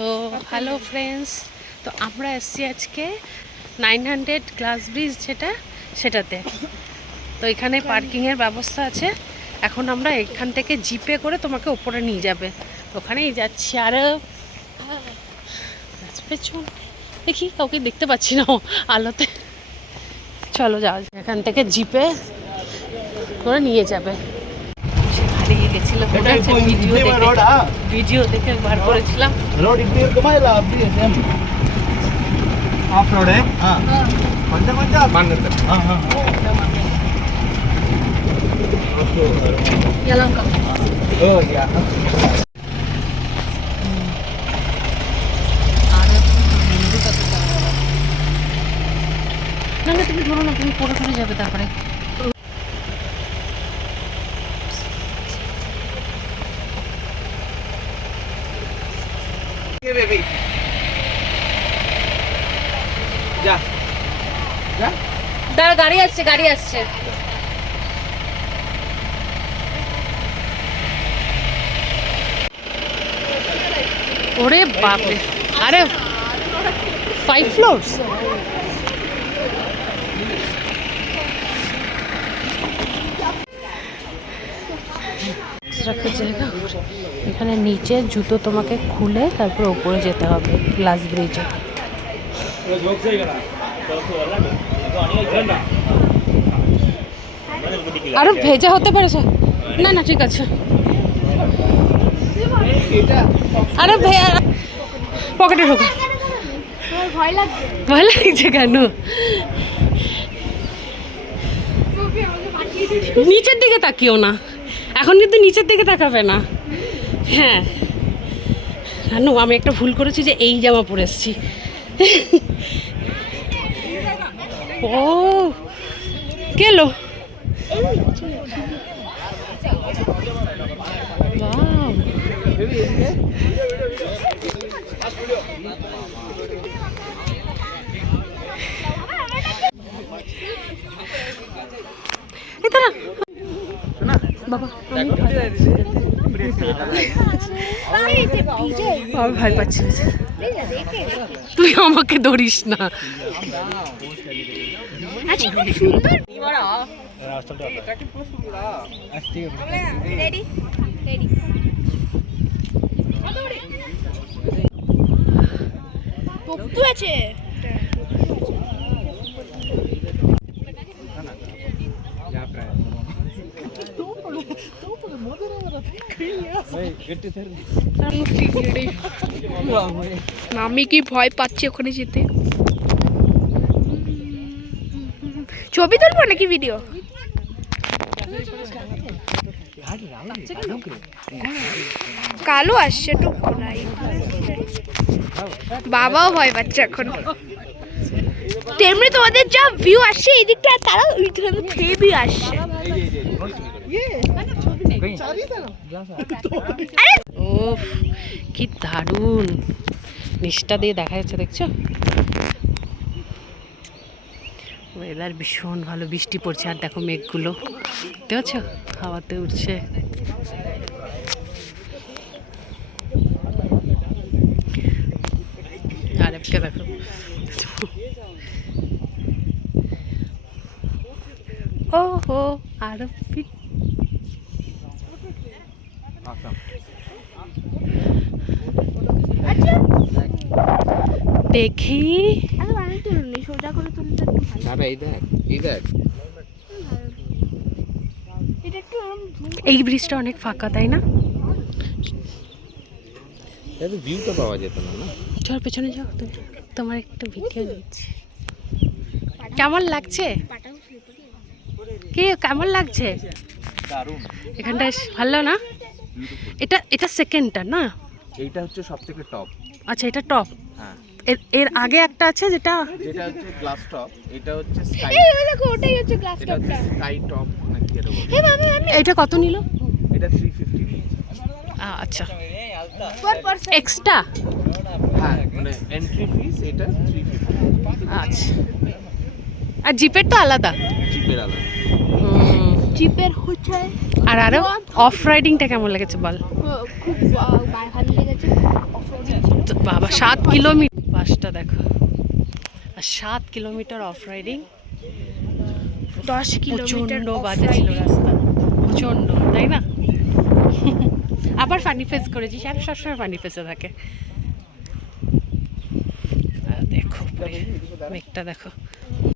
তো hello friends, তো আমরা এসেছি আজকে 900 গ্লাস ব্রিজ সেটাতে। তো এখানে পার্কিংয়ের ব্যবস্থা আছে। এখন আমরা এখান থেকে জিপে করে তোমাকে ওপরে নিয়ে যাবে, ওখানেই যাচ্ছি। আর পেছন দেখি কাউকে দেখতে পাচ্ছি না আলোতে। চলো যাও, এখান থেকে জিপে করে নিয়ে যাবে। হারিয়ে গেছিল, ভিডিও দেখে বার করেছিলাম। ಆಫ್ ರೋಡ್ ಕೊಂಚ ಕೊಂಚ না তুমি ধরো না, তুমি পরে পরে যাবে তারপরে। দাঁড়া, গাড়ি আসছে, গাড়ি আসছে। ওরে বাপরে, আরে 5 ফ্লোরস। রাখার জায়গা এখানে নিচে, জুতো তোমাকে খুলে তারপর ওপরে যেতে হবে গ্লাস ব্রিজে। আরো ভেজা হতে পারে না, না ঠিক আছে। আরে পকেটে ঢোকা, ভয় লাগছে কেন? নিচের দিকে তাকিও না, এখন কিন্তু নিচের দিকে তাকাবে না। হ্যাঁ জানো, আমি একটা ভুল করেছি যে এই জামা পরে এসেছি। ও গেলো। বাবা আমি ভয় পাচ্ছি, তুই আমাকে ধরিস না। আছে আমি কি ভয় পাচ্ছি ওখানে যেতে। ছবি তুলবো নাকি ভিডিও? কালো আসছে টুকু নাই, বাবাও ভয় পাচ্ছে এখন। তেমনি তোমাদের যা ভিউ আসছে এই দিকটা, তারা হেভি আসছে। ও কি দারুণ, নিচটা দিয়ে দেখা যাচ্ছে, দেখছো? ওয়েদার ভীষণ ভালো, বৃষ্টি পড়ছে। আর দেখো মেঘগুলো দেখছো, হাওয়াতে উঠছে। আর একটা দেখো, ও হো আর দেখি। এই ব্রিজটা অনেক ফাঁকা, তাই না? ভিউটা পাওয়া যেত না। চল পেছনে যাও, তোমার একটা ভিডিও দিচ্ছি। কেমন লাগছে? কেমন লাগছে? এখানটা ভালো না? এটা সেকেন্ডটা না, এইটা হচ্ছে সবথেকে টপ। আচ্ছা এটা টপ। হ্যাঁ, এর আগে একটা আছে যেটা হচ্ছে গ্লাস টপ। এটা হচ্ছে স্কাই। এই দেখো, ওটাই হচ্ছে গ্লাস টপটা। স্কাই টপ নাকি এটা বলে। এই বাবা, আমি এটা কত নিল? এটা 350 নিয়েছে। আচ্ছা পার পারসন এক্সট্রা। হ্যাঁ, মানে এন্ট্রি ফিস এটা 350। আচ্ছা, আর জিপের তো আলাদা। জিপের আলাদা। জিপের হচ্ছে আর আরো অফ রাইডিংটা কেমন লেগেছে বল? খুব ভালো লেগেছে। তো বাবা 7 কিলোমিটার, বাসটা দেখো, আর 7 কিলোমিটার অফ রাইডিং। 10 কিলোমিটার প্রচন্ড বাজে ছিল রাস্তা, প্রচন্ড, তাই না? আবার ফানি ফেস করেছি, আর সবসময় ফানি ফেসে থাকে। আর দেখো মেঘটা দেখো,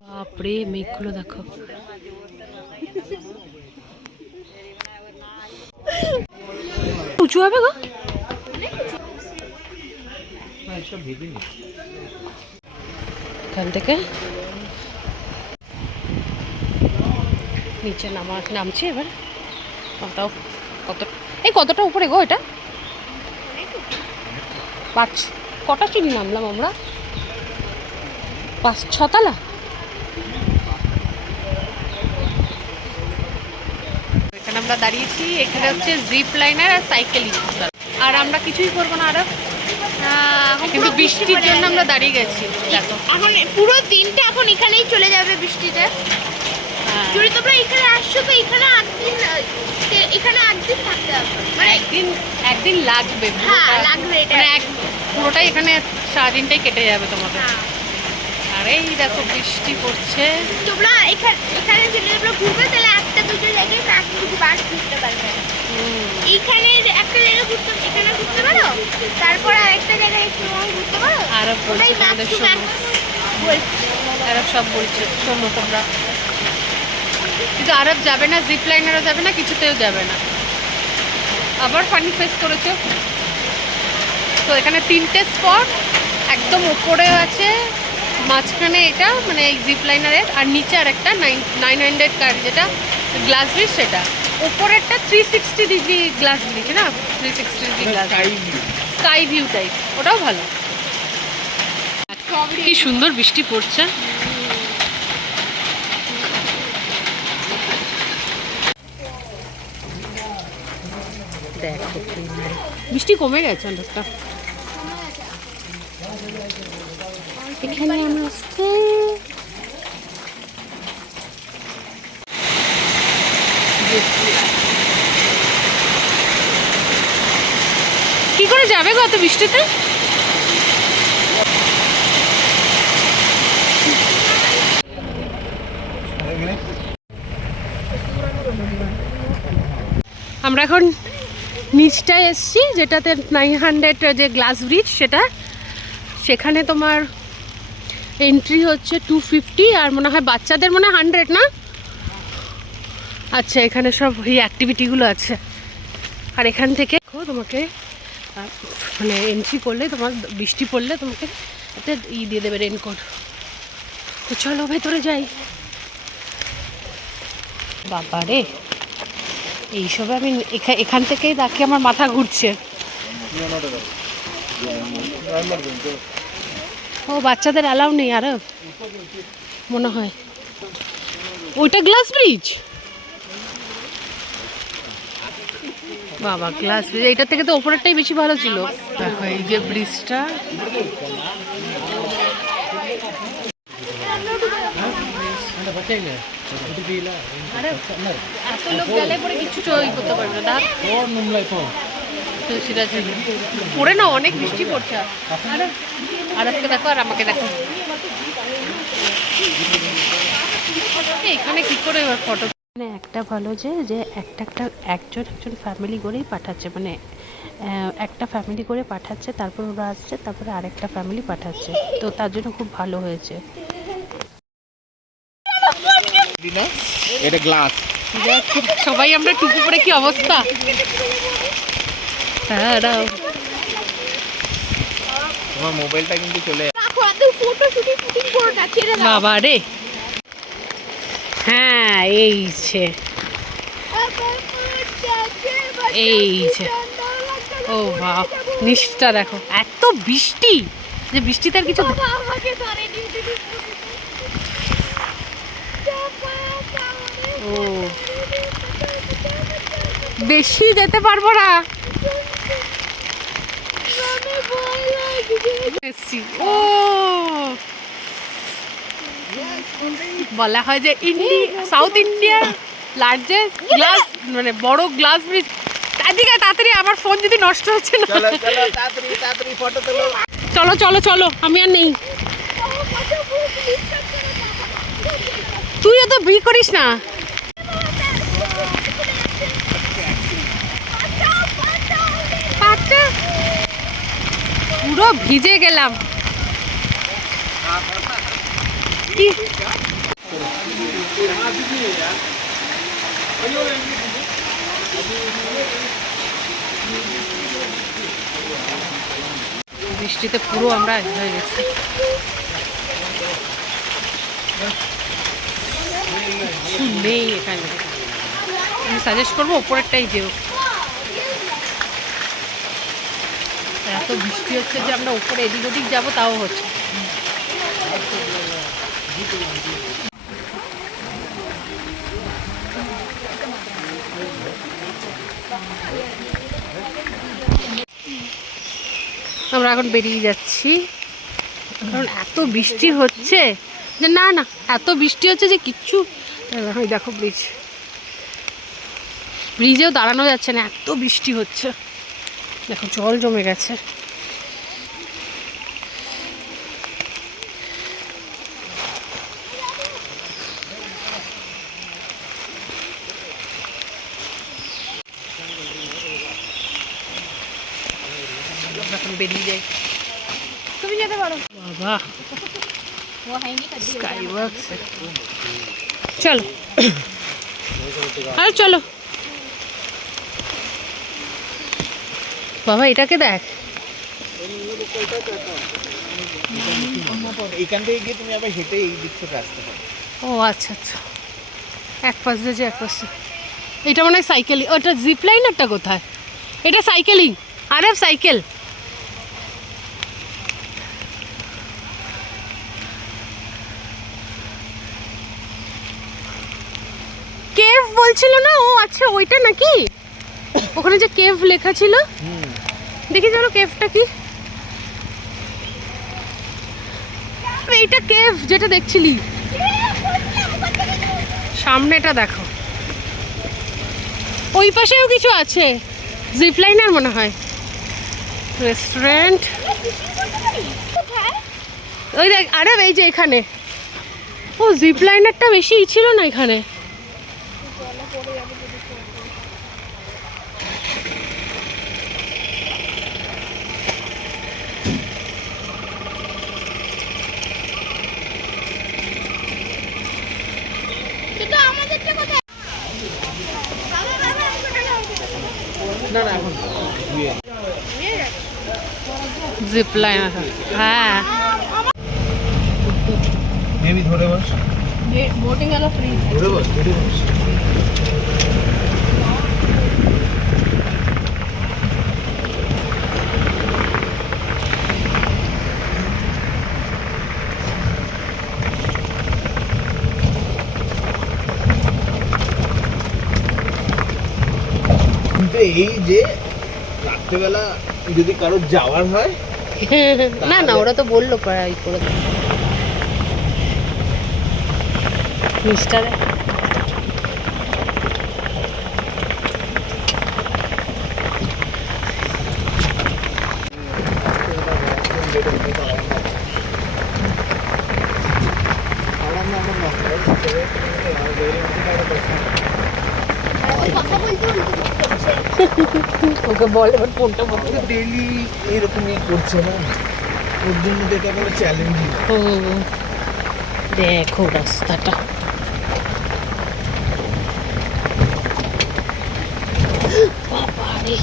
বাপরে মেঘগুলো দেখো। উঁচু হবে গো। এখান থেকে নিচে নামছি এবার। তাও কতটা উপরে গো এটা? 5 কটা সিঁড়ি নামলাম আমরা? 5-6 তলা। এখানে আমরা দাঁড়িয়েছি, এখানে হচ্ছে জিপ লাইনার আর সাইকেলিং, আর আমরা কিছুই করবো না আরো, কিন্তু বৃষ্টির জন্য আমরা দাঁড়িয়ে গেছি। দেখো এখন পুরো দিনটা এখন এখানেই চলে যাবে বৃষ্টিতে। যদি তোমরা এখানে আসছো তো এখানে 8 দিন থাকতে হবে, মানে একদিন লাগবে। হ্যাঁ লাগবে, এটা মানে পুরোটাই এখানে সারাদিনটাই কেটে যাবে তোমাদের। আর এই দেখো বৃষ্টি পড়ছে। তোমরা এখানে যদি তোমরা ঘুরবে তাহলে একটা দুটো জায়গায় প্রাকৃতিক বাস ঘুরতে পারবে। এইখানে একটা জায়গা এখানে ঘুরতে পারো, তারপর আরেকটা জায়গায় ঘুরতে পারো। আরব বলছে তোমাদের শোনো, আরব সব বলছে শোনো তোমরা। কিন্তু আরব যাবে না, জিপ লাইনারও যাবে না, কিছুতেও যাবে না। আবার ফানি ফেস করেছো তো। এখানে 3টে স্পট, একদম উপরে আছে, মাঝখানে এটা মানে এই জিপ লাইনারের, আর নিচে আর একটা 900 কার যেটা গ্লাস ব্রিজ, সেটা উপরেরটা 360 ডিগ্রি গ্লাস ব্রিজ না, 360 degree glass sky view type, ওটাও ভালো। কি সুন্দর বৃষ্টি পড়ছে। দেখো বৃষ্টি কমে গেছে অনেকটা। এখানে আমরা আসতে কি করে যাবে গো এত বৃষ্টিতে? আমরা এখন নিচটায় এসছি, যেটাতে 900 যে গ্লাস ব্রিজ, সেখানে তোমার এন্ট্রি হচ্ছে 250, আর মনে হয় বাচ্চাদের মনে হয় 100 না। আচ্ছা, এখানে সব এই অ্যাক্টিভিটিগুলো আছে। আর এখান থেকে তোমাকে মানে এন্ট্রি করলে, তোমার বৃষ্টি পড়লে তোমাকে একটা দিয়ে দেবে, রেনকোট। তো চলো ভেতরে যাই। বাবা রে, এইসবে আমি এখান থেকেই দেখে আমার মাথা ঘুরছে। ও বাচ্চাদের অ্যালাউ নেই আর মনে হয়। ওইটা গ্লাস ব্রিজ, বাবা গ্লাস ব্রিজ, এইটার থেকে তো ওপরেরটাই বেশি ভালো ছিল। দেখো এই যে ব্রিজটা, এত লোক গেলে পরে কিছু করতে পারবে না। পড়ে না, অনেক বৃষ্টি পড়ছে। আর আজকে দেখো, আর আমাকে দেখো, এখানে কি করে ফটো। মানে একটা ভালো যে একজন ফ্যামিলি করেই পাঠাচ্ছে, মানে একটা ফ্যামিলি করে পাঠাচ্ছে, তারপর ওরা আসছে, তারপরে আরেকটা ফ্যামিলি পাঠাচ্ছে, তো তার জন্য খুব ভালো হয়েছে। এটা গ্লাস। সবাই আমরা টুপি পরে কি অবস্থা। তোমার মোবাইলটা কিন্তু চলে বাবা রে। হ্যাঁ এই ও বাহ, নিচটা দেখো, এত বৃষ্টি যে বৃষ্টিতে আর কিছু। ও বেশি যেতে পারবো না। ও বলা হয় যে সাউথ ইন্ডিয়া লার্জেস্ট গ্লাস মানে বড় গ্লাস ব্রিজ। এদিকে তাড়াতাড়ি, আমার ফোন যদি নষ্ট হচ্ছে না। চলো চলো তাড়াতাড়ি তাড়াতাড়ি ফটো তোলো। চলো চলো চলো, আমি আর নেই। তুইও তো বি করিস না। পুরো ভিজে গেলাম। কি বৃষ্টিতে পুরো আমরা হয়ে গেছি। কিছু নেই এখানে। আমি সাজেস্ট করবো ওপরেরটাই যেও। এত বৃষ্টি হচ্ছে যে আমরা উপরে এদিক ওদিক যাবো তাও হচ্ছে। আমরা এখন বেরিয়ে যাচ্ছি, কারণ এত বৃষ্টি হচ্ছে যে না না এত বৃষ্টি হচ্ছে যে কিচ্ছু। ওই দেখো ব্রিজ, ব্রিজেও দাঁড়ানো যাচ্ছে না, এত বৃষ্টি হচ্ছে। দেখো জল জমে গেছে। এখন বেরিয়ে যাই। তুমি যেতে পারো। বাবা স্কাই ওয়ার্কস, চলো আরে চলো বাবা, এটাকে দেখ। এইখান থেকে গিয়ে তুমি আবার হেঁটে এই দিক থেকে আসতে পারো। ও আচ্ছা আচ্ছা, এক পাশ দিয়ে যে এক পাশ। এটা মনে হয় সাইকেলিং। ওটা জিপ লাইনারটা কোথায়? এটা সাইকেলিং। আরে সাইকেল। কেভ বলছিল না ও? আচ্ছা ওইটা নাকি? ওখানে যে কেভ লেখা ছিল, দেখি চলো কেভটা কি। এইটা কেভ যেটা দেখছিলি, সামনেটা দেখো। ওই পাশেও কিছু আছে, জিপ লাইনার মনে হয়, রেস্টুরেন্ট। ওই দেখ, আরে এই যে এখানে। ও জিপ লাইনারটা বেশি ছিল না এখানে। কিন্তু আমাদেরটা কোথায়? না না এখন জিপ লাইনার, হ্যাঁ। মেবি ধরে বস, বোটিং वाला फ्री ধরে বস, ধরে বস। কিন্তু এই যে রাত্রেবেলা যদি কারো যাওয়ার হয়, না না ওরা তো বললো প্রায় করে মিস্টার। কথা বলতে ওকে বল এবার ফোনটা বন্ধ। ডেইলি এরকমই করছে না, ওর জন্য তো এটা কোনো চ্যালেঞ্জিং। দেখো রাস্তাটা, বাবারে।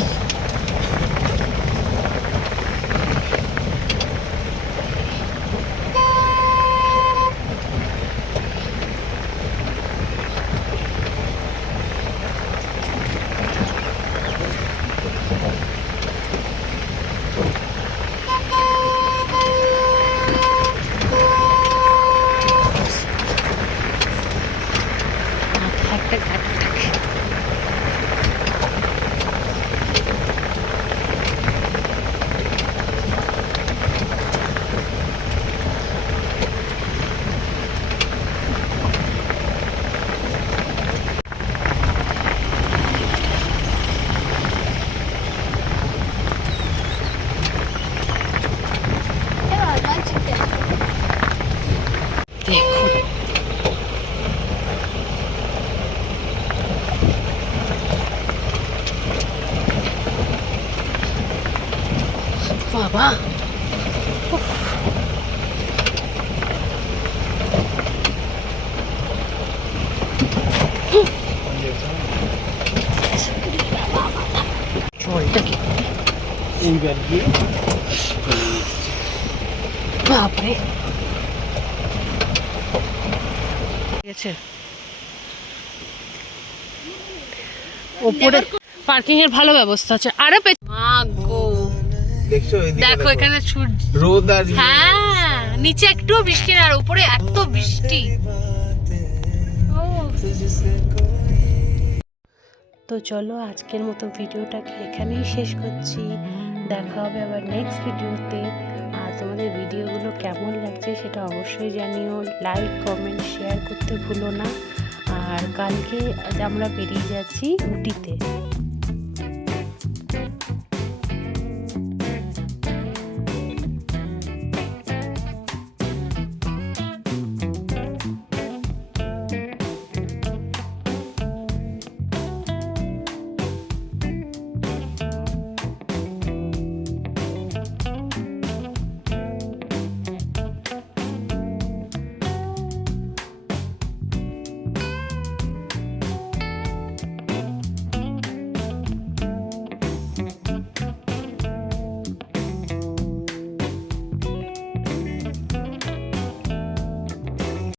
একটা ঘাট থাকে। জলটা কি এইবার গিয়ে বাপরে গেছে ওপরে পার্কিং এর ভালো ব্যবস্থা আছে। আরে মাগো দেখছো এইদিকে দেখো এখানে সূর্য, রোদ আর হ্যাঁ নিচে একটু বৃষ্টি না আর উপরে এত বৃষ্টি। তো চলো আজকের মতো ভিডিওটাকে এখানেই শেষ করছি। দেখা হবে আবার নেক্সট ভিডিওতে। আর তোমাদের ভিডিওগুলো কেমন লাগছে সেটা অবশ্যই জানিও। লাইক কমেন্ট শেয়ার করতে ভুলো না। আর কালকে আমরা বেরিয়ে যাচ্ছি উটিতে।